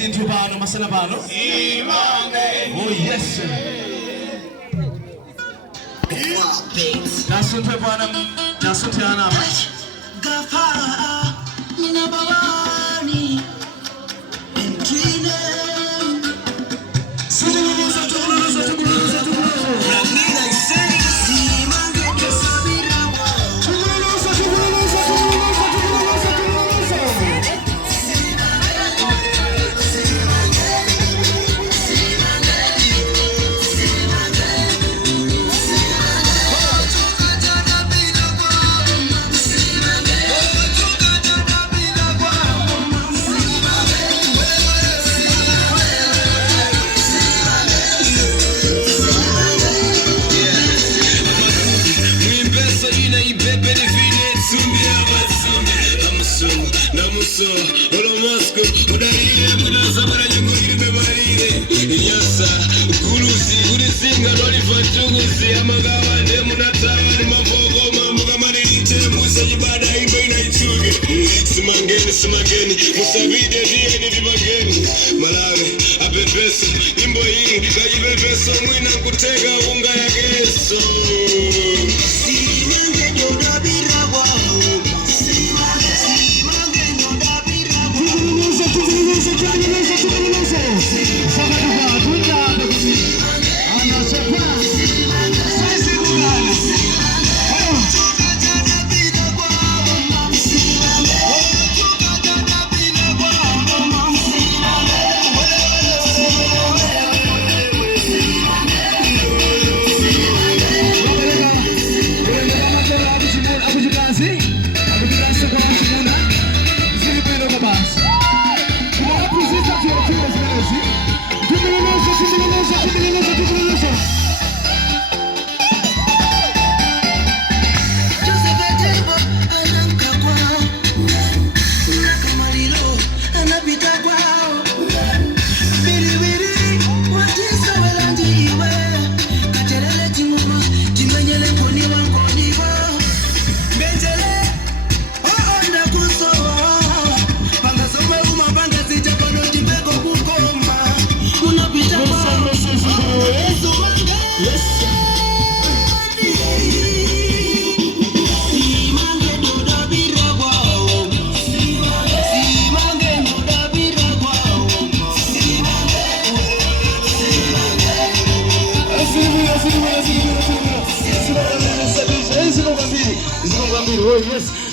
Into Bano, Masanabano. Oh, yes, sir. Nasunte Bana, Nasunte Anama. Gafa, Minabawani, and Trina. So, olo Moscow, udarire kuna sabara yuko irime marire. Inyasa, kulusi, kurisinga noli fanchugusi. Amagawa ne munatawa ni mafogo mambo kama nilite. Musa jibada imba inaichuge. Simangeni, musabide diye ni vibangeni. Malawi, apepeso, imbo hii, kajipepeso mwina kutega unga ya geso. Yes,